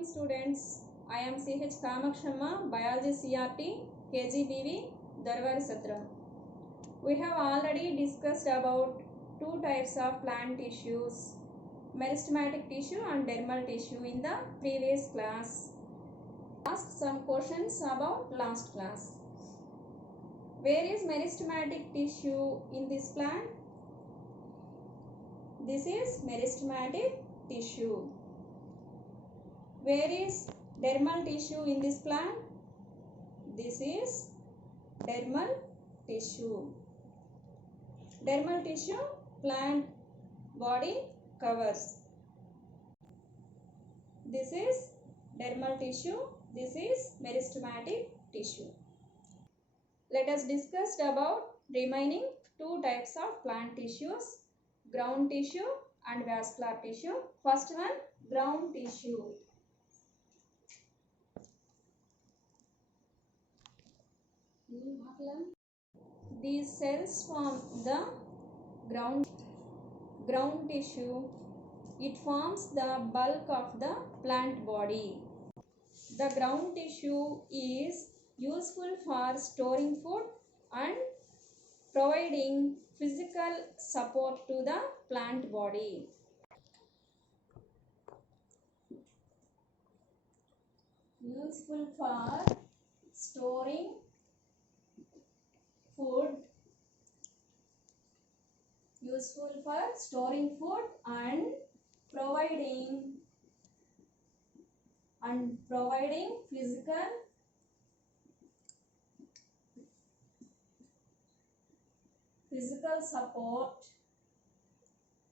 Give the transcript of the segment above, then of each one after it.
morning students. I am CH Kamakshama, Biology CRT, KGBV, Darwari Satram. We have already discussed about two types of plant tissues, meristematic tissue and dermal tissue in the previous class. Asked some questions about last class. Where is meristematic tissue in this plant? This is meristematic tissue. Where is dermal tissue in this plant? This is dermal tissue. Dermal tissue plant body covers. This is dermal tissue. This is meristematic tissue. Let us discuss about remaining two types of plant tissues, ground tissue and vascular tissue. First one, ground tissue. These cells form the ground tissue. It forms the bulk of the plant body. The ground tissue is useful for storing food and providing physical support to the plant body. Useful for storing food, and providing physical support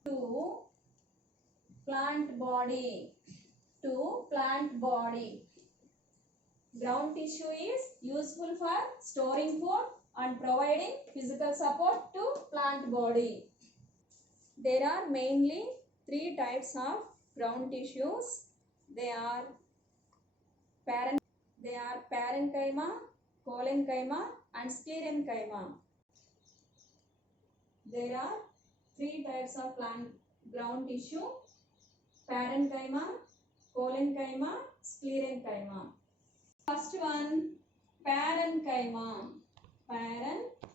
to plant body. Ground tissue is useful for storing food and providing physical support to plant body. There are mainly three types of ground tissues. They are parenchyma, collenchyma and sclerenchyma. There are three types of plant ground tissue: parenchyma, collenchyma, sclerenchyma. First one, parenchyma. Parenchyma.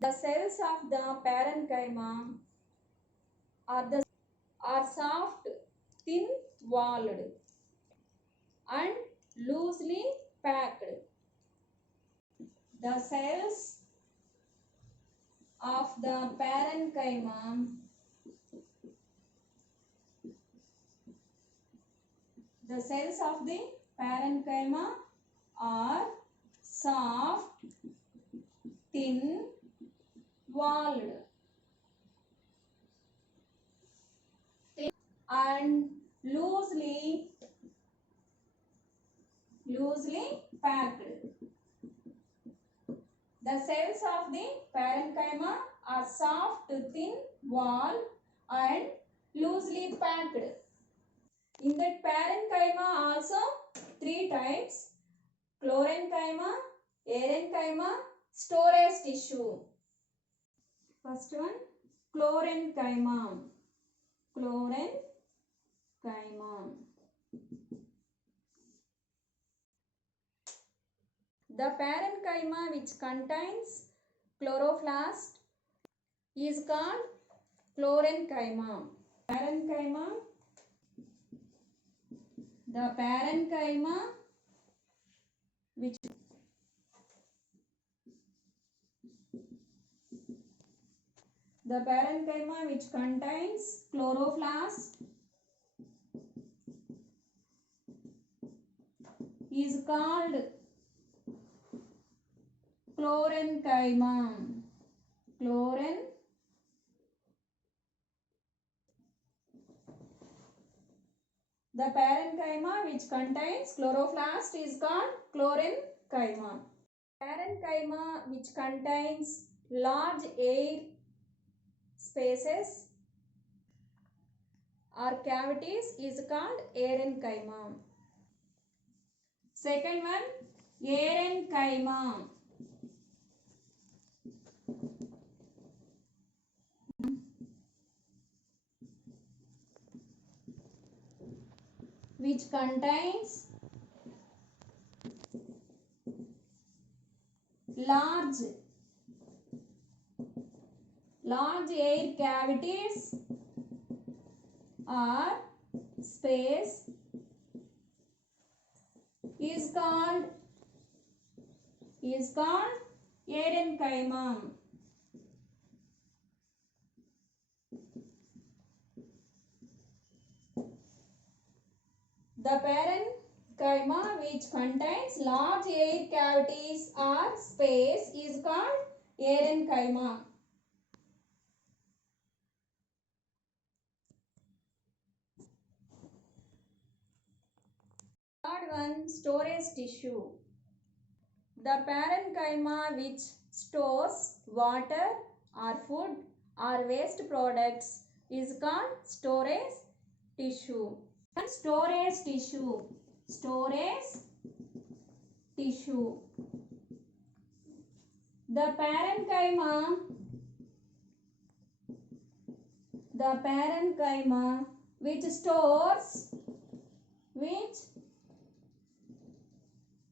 The cells of the parenchyma are soft, thin-walled and loosely packed. The cells of the parenchyma are soft, thin-walled and loosely packed. The cells of the parenchyma are soft, thin-walled and loosely packed. In that parenchyma also three types: chlorenchyma, arenchyma, storage tissue. First one, chlorenchyma. The parenchyma which contains chloroplast is called chlorenchyma. The parenchyma which contains chloroplast is called chlorenchyma. The parenchyma which contains chloroplast is called chlorenchyma. Parenchyma which contains large air spaces or cavities is called arenchyma. Second one, arenchyma. which contains large air cavities or space is called parenchyma. The parenchyma which contains large air cavities or space is called parenchyma. Third one, storage tissue. The parenchyma which stores water or food or waste products is called storage tissue. Storage tissue. The parenchyma which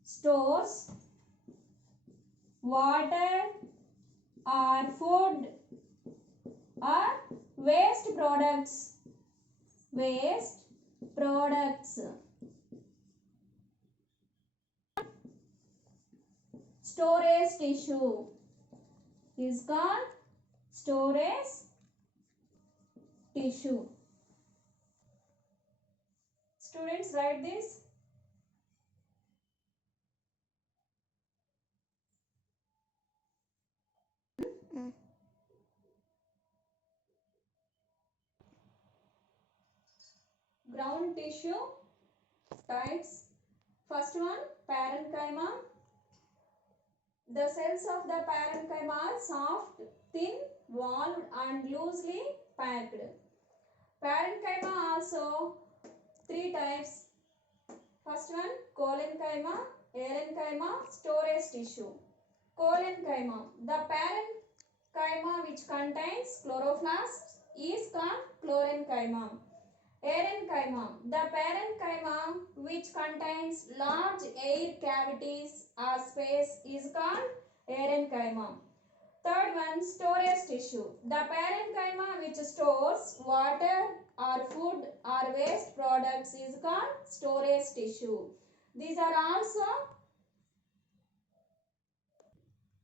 stores water or food or waste products. Storage tissue is called storage tissue. Students, write this. Ground tissue types. First one, parenchyma. The cells of the parenchyma are soft, thin, walled and loosely packed. Parenchyma also three types. First one, collenchyma, parenchyma, storage tissue. Collenchyma. The parenchyma which contains chloroplasts is called collenchyma. Parenchyma. The parenchyma which contains large air cavities or space is called parenchyma. Third one, storage tissue. The parenchyma which stores water or food or waste products is called storage tissue. These are also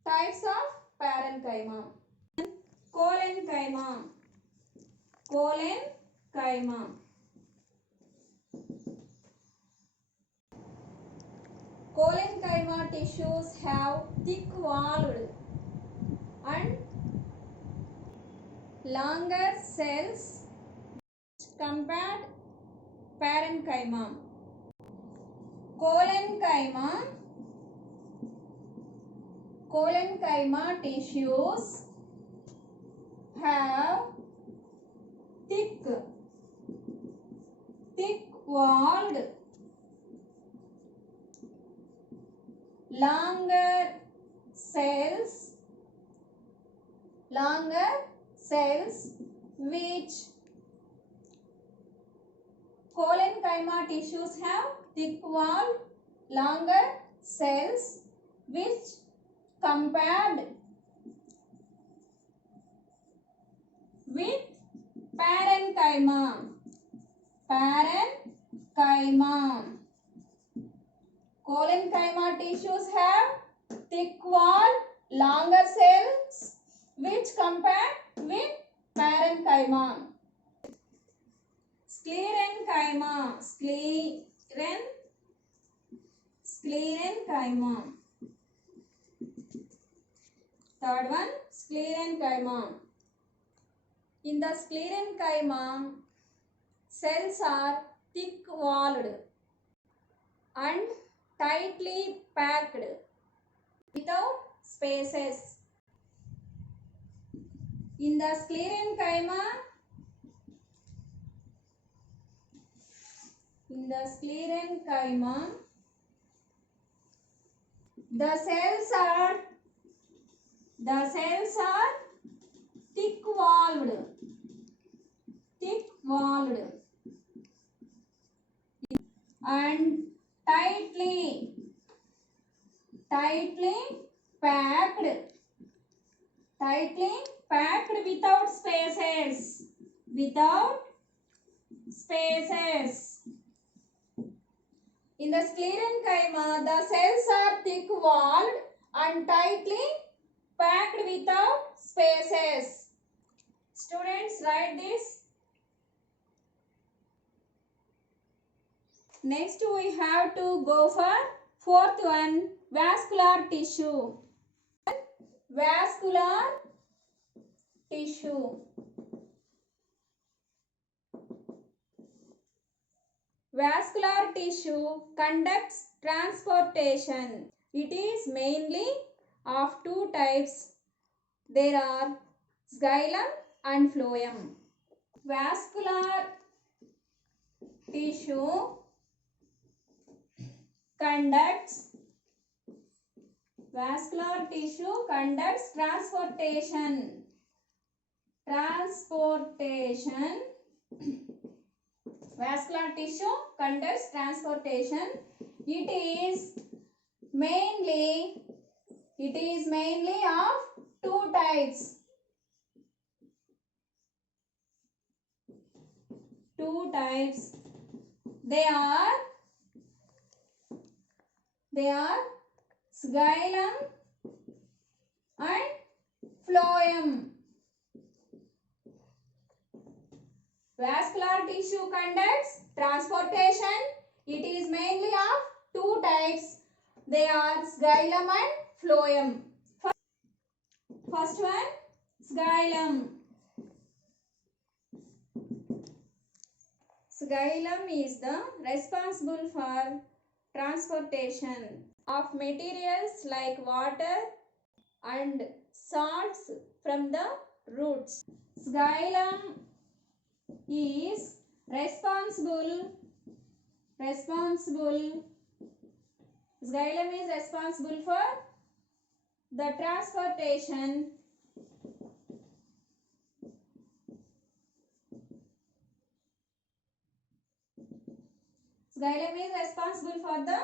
types of parenchyma. Collenchyma. Collenchyma tissues have thick-walled and longer cells compared parenchyma. Collenchyma tissues have thick-walled, longer cells which collenchyma tissues have thick-walled, longer cells which compared with parenchyma. Collenchyma tissues have thick-walled, longer cells which compared with parenchyma. Sclerenchyma. Third one, sclerenchyma. In the sclerenchyma, cells are thick-walled and tightly packed without spaces. In the sclerenchyma, the cells are thick-walled tightly packed, tightly packed without spaces, without spaces. In the sclerenchyma, the cells are thick-walled and tightly packed without spaces. Students, write this. Next, we have to go for fourth one, vascular tissue. Vascular tissue. Vascular tissue conducts transportation. It is mainly of two types. There are xylem and phloem. Vascular tissue conducts transportation. Vascular tissue conducts transportation. It is mainly of two types. They are xylem and phloem. Vascular tissue conducts transportation. It is mainly of two types. They are xylem and phloem. First one, xylem. Xylem is the responsible for transportation of materials like water and salts from the roots. Xylem is responsible for the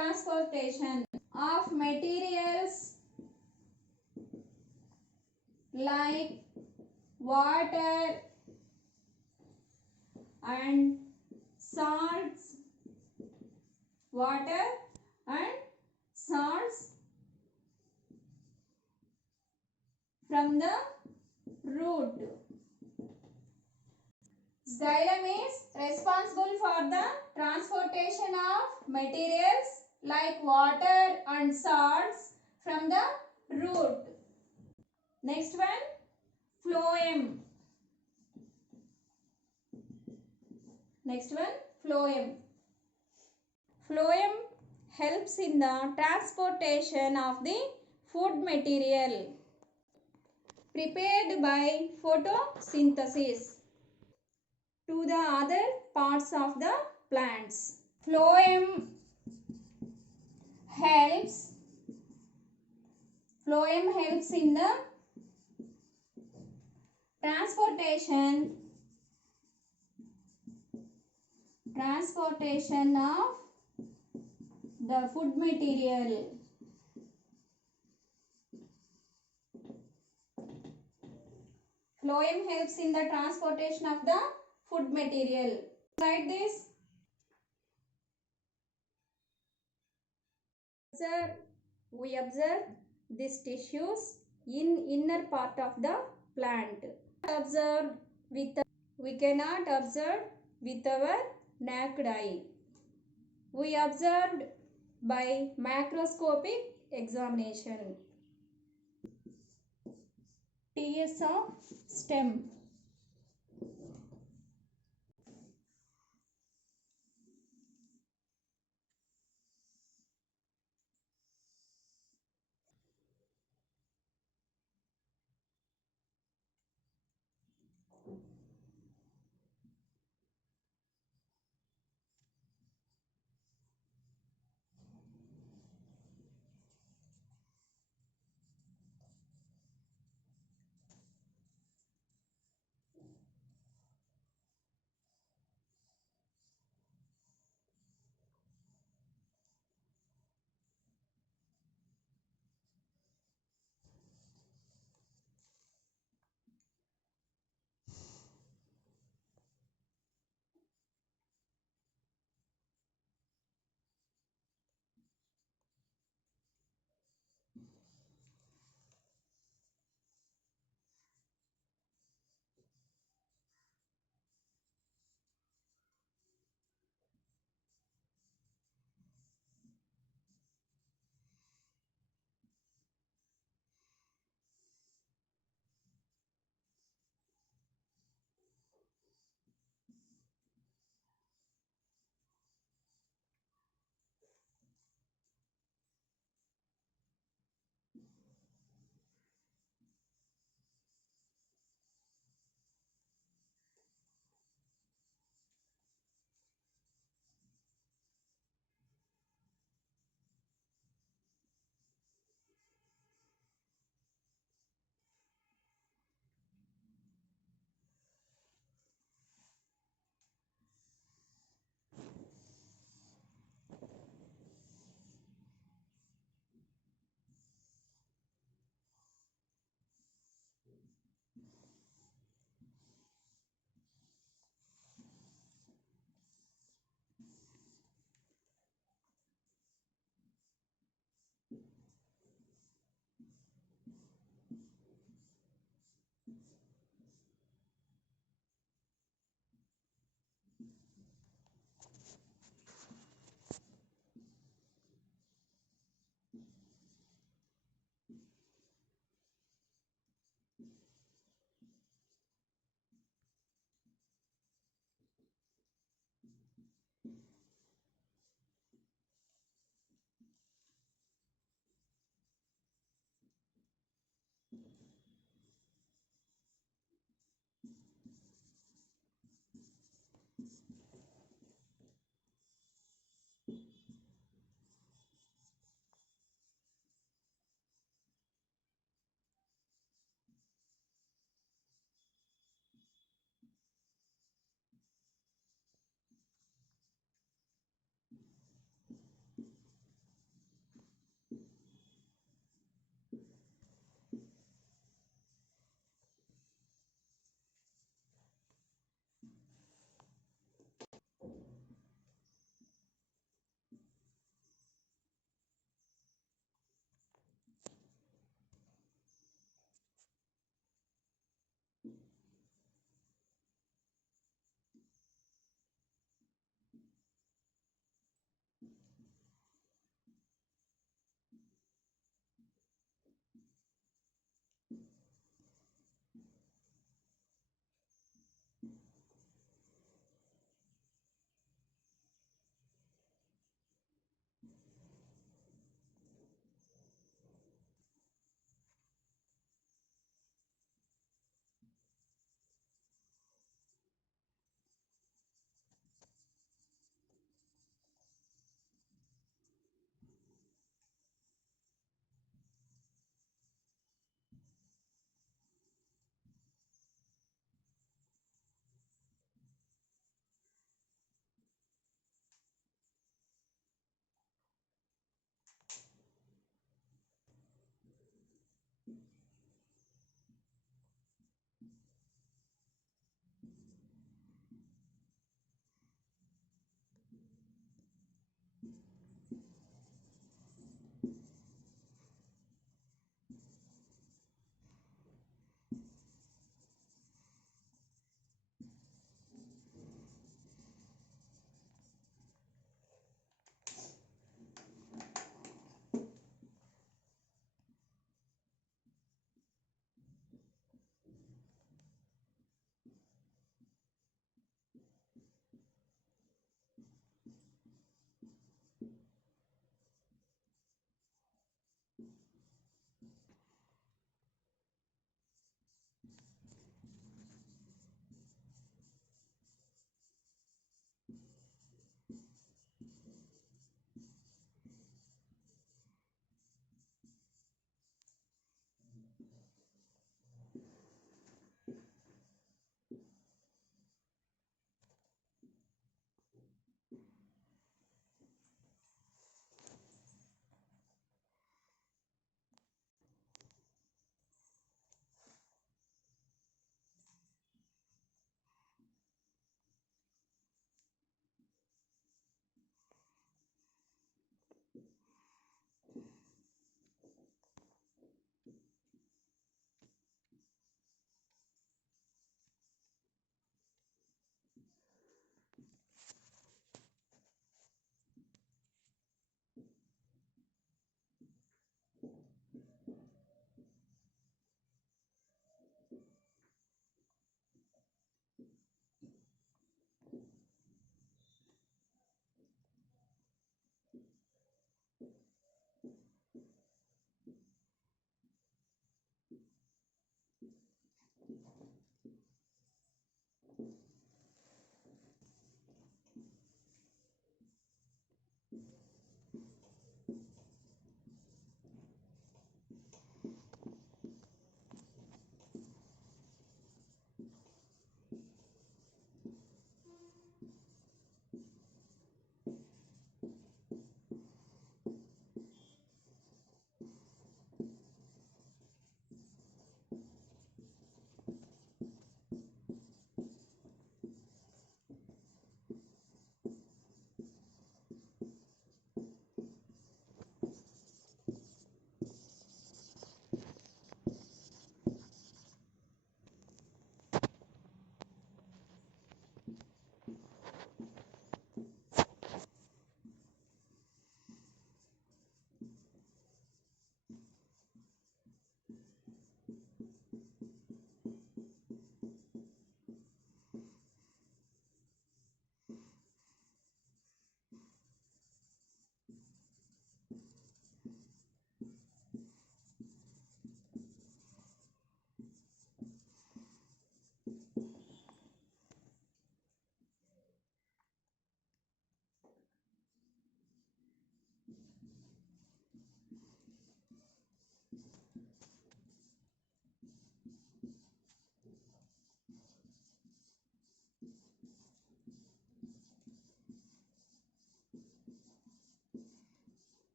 transportation of materials like water and salts from the root. Xylem is responsible for the transportation of materials like water and salts from the root. Next one, phloem. Phloem helps in the transportation of the food material prepared by photosynthesis to the other parts of the plants. Phloem helps in the transportation of the food material. Phloem helps in the transportation of the food material. Write this. We observe these tissues in inner part of the plant. We cannot observe with our naked eye. We observed by macroscopic examination. TS of stem.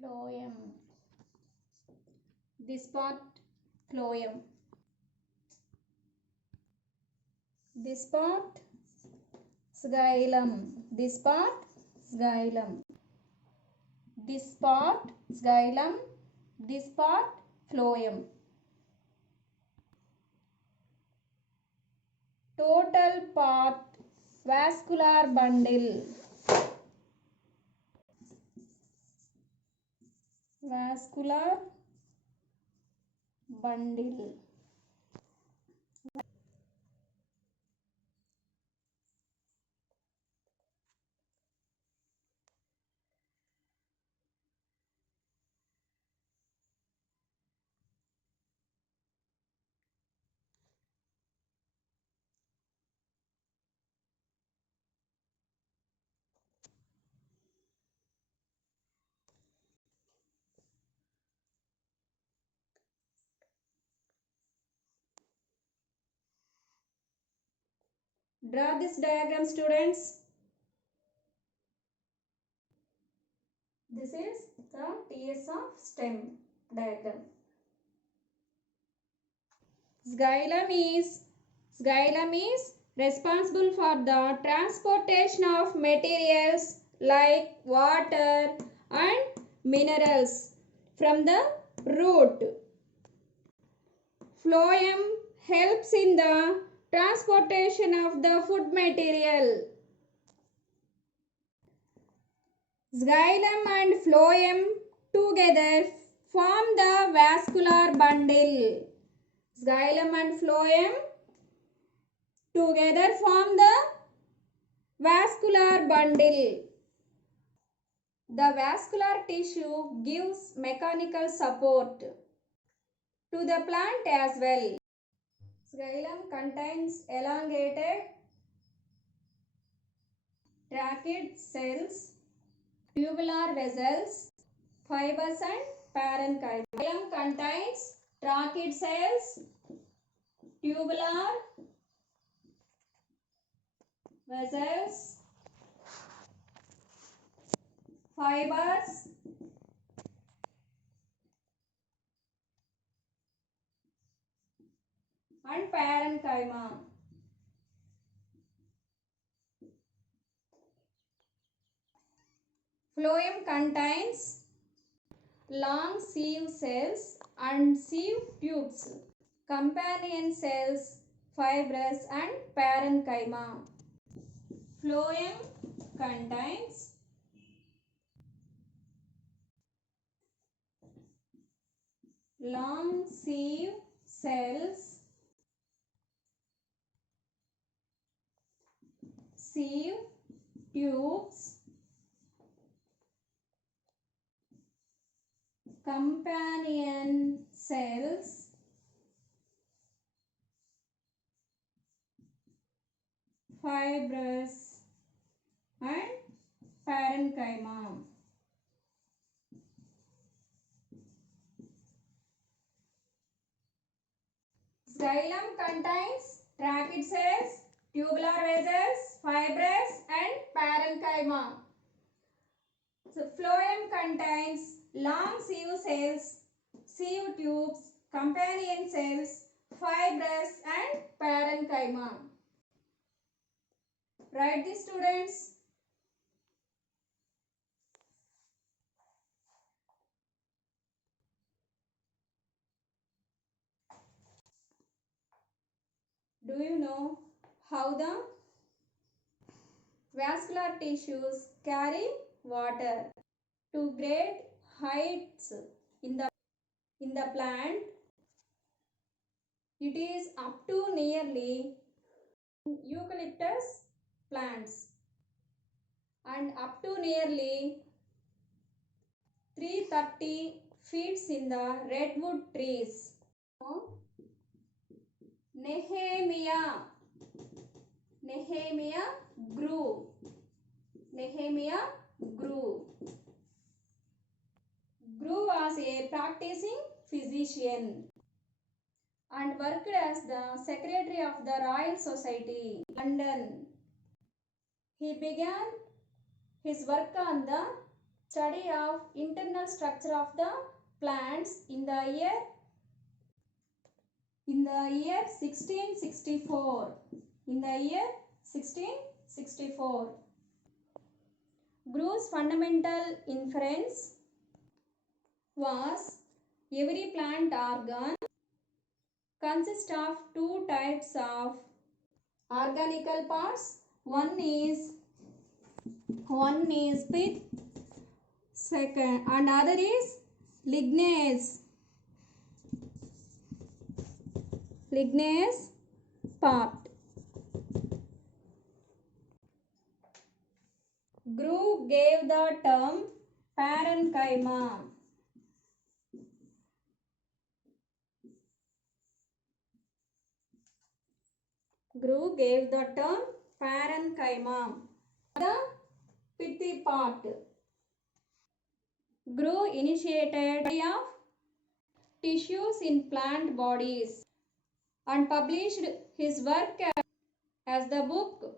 Phloem. This part phloem. This part xylem. This part xylem. This part xylem. This part phloem. Total part vascular bundle. Vascular bundle. Draw this diagram, students. This is the TS of stem diagram. Xylem is responsible for the transportation of materials like water and minerals from the root. Phloem helps in the transportation of the food material. Xylem and phloem together form the vascular bundle. Xylem and phloem together form the vascular bundle. The vascular tissue gives mechanical support to the plant as well. Xylem contains elongated trached cells, tubular vessels, fibers and parenchyma. Xylem contains trached cells, tubular vessels, fibers and parenchyma. Phloem contains long sieve cells and sieve tubes, companion cells, fibrous and parenchyma. Phloem contains long sieve cells, sieve tubes, companion cells, fibrous and parenchyma. Xylem contains trached cells, tubular vessels, fibrous and parenchyma. So phloem contains long sieve cells, sieve tubes, companion cells, fibrous and parenchyma. Write this, students. Do you know how the vascular tissues carry water to great heights in the plant? It is up to nearly eucalyptus plants and up to nearly 330 feet in the redwood trees. Nehemiah grew. Nehemiah grew. Grew was a practicing physician. and worked as the Secretary of the Royal Society, London. He began his work on the study of internal structure of the plants in the year 1664. In the year 1664. Grew's fundamental inference was every plant organ consists of two types of organical parts. One is pith, second, and other is ligneous part. Grew gave the term parenchyma. Grew gave the term parenchyma, the pithy part. Grew initiated study of tissues in plant bodies and published his work as the book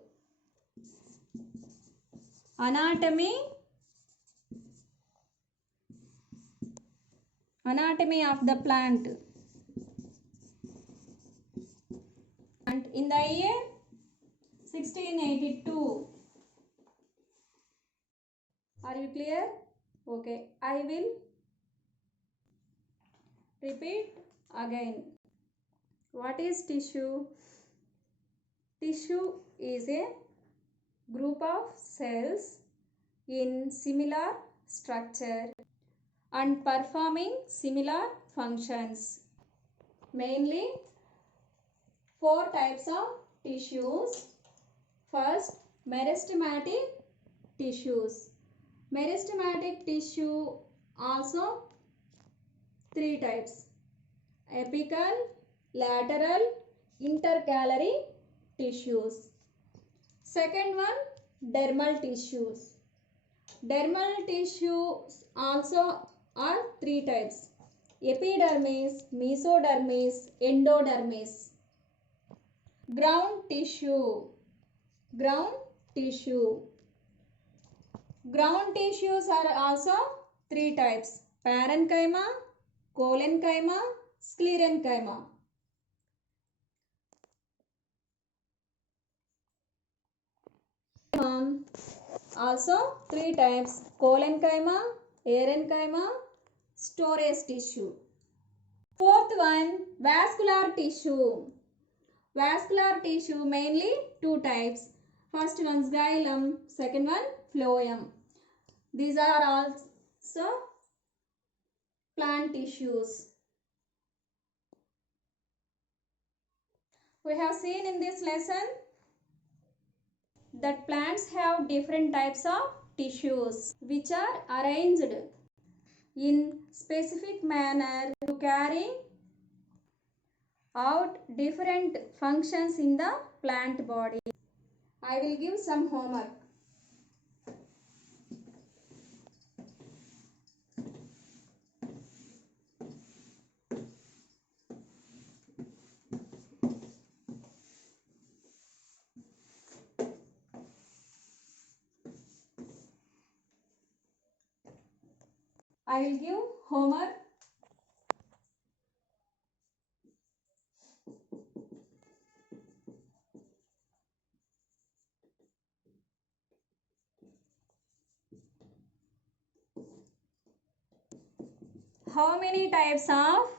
Anatomy of the Plant. And in the year 1682. Are you clear? Okay, I will repeat again. What is tissue? Tissue is a group of cells in similar structure and performing similar functions. Mainly 4 types of tissues. First, meristematic tissues. Meristematic tissue also 3 types: apical, lateral, intercalary tissues. Second one, dermal tissues. Dermal tissues also are 3 types: epidermis, mesodermis, endodermis. Ground tissue. Ground tissues are also 3 types: parenchyma, collenchyma, sclerenchyma. Also 3 types: collenchyma, parenchyma, storage tissue. Fourth one, vascular tissue. Vascular tissue mainly 2 types. First one xylem, second one phloem. These are also plant tissues. We have seen in this lesson that plants have different types of tissues which are arranged in specific manner to carry out different functions in the plant body. I will give some homework. I will give homework. How many types of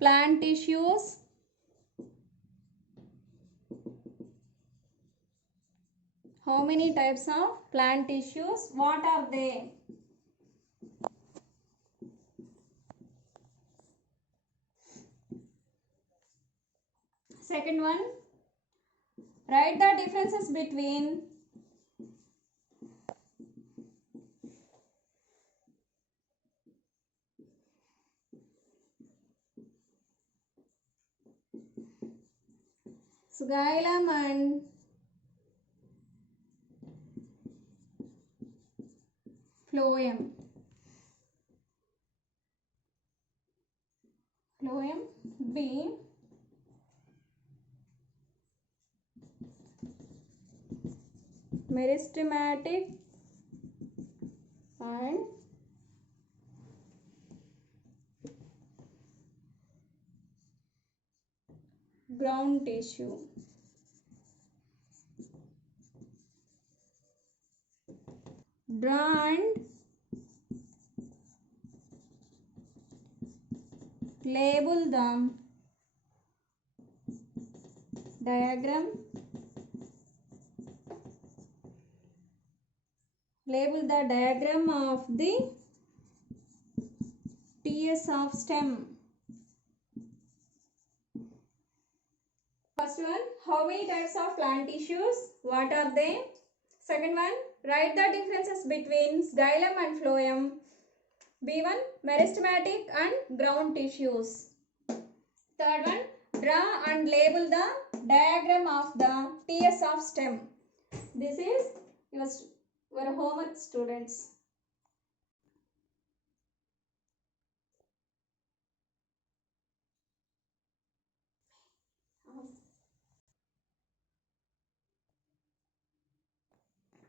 plant tissues? How many types of plant tissues? What are they? Second one, write the differences between xylem and phloem. phloem. B. Meristematic and ground tissue. Draw and label the diagram. Label the diagram of the TS of stem. First one, how many types of plant tissues? What are they? Second one, write the differences between xylem and phloem. B1, meristematic and ground tissues. Third one, draw and label the diagram of the TS of stem. This is your homework, students.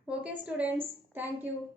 Okay, students. Thank you.